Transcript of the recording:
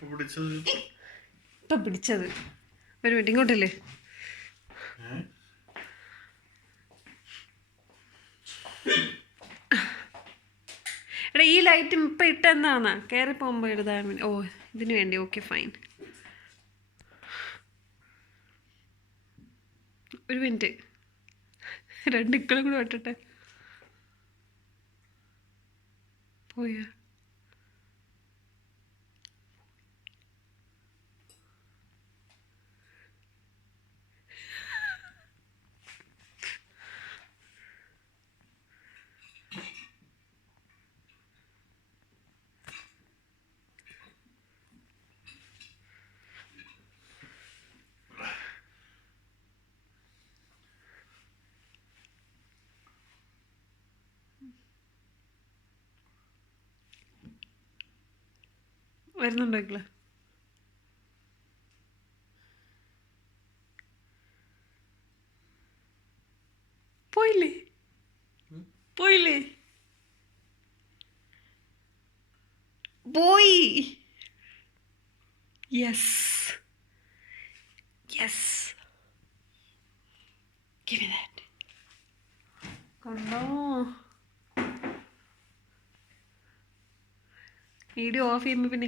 ഇപ്പൊ പിടിച്ചത് ഒരു മിനിറ്റ് ഇങ്ങോട്ടല്ലേ. എടാ ഈ ലൈറ്റ് ഇപ്പം ഇട്ടെന്താന്നാ കയറി പോകുമ്പോൾ എഴുതാൻ വേണ്ടി. ഓ ഇതിന് വേണ്ടി. Okay fine. ഒരു മിനിറ്റ്, രണ്ട് ഇക്കളും കൂടെ വെട്ടട്ടെ. പോയാ വരുന്നുണ്ടോ? പോയില്ലേ പോയില്ലേ പോയി. Yes yes, give me that. കണ്ടോ, വീഡിയോ ഓഫ് ചെയ്യുമ്പോൾ പിന്നെ